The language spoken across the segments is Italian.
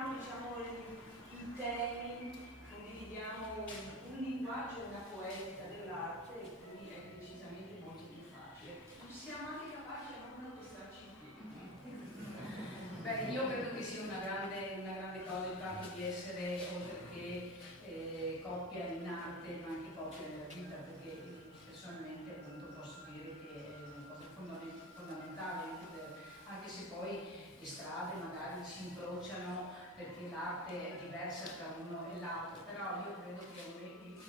condividiamo, diciamo, i temi, condividiamo un linguaggio e una poetica dell'arte, e quindi è decisamente molto più facile. Siamo anche capaci a non addossarci più. Beh, io credo che sia una grande cosa il fatto di essere, oltre che coppia in arte, ma anche coppia nella vita, perché personalmente appunto posso dire che è una cosa fondamentale, anche se poi le strade magari si incrociano perché l'arte è diversa tra uno e l'altro, però io credo che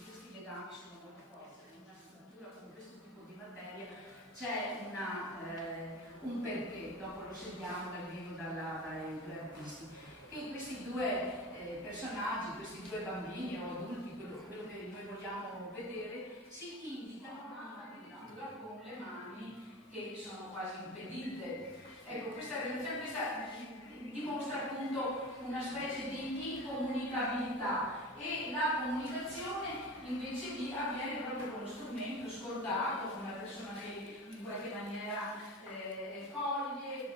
questi legami sono molto forti, in una struttura con questo tipo di materia c'è un perché, dopo lo sentiamo dal vivo dai due artisti, che questi due personaggi, questi due bambini o adulti, quello che noi vogliamo vedere, si invitano addirittura con le mani che sono quasi impedite. Ecco, questa relazione dimostra appunto una specie di incomunicabilità, e la comunicazione invece avviene proprio con uno strumento scordato, con una persona che in qualche maniera coglie,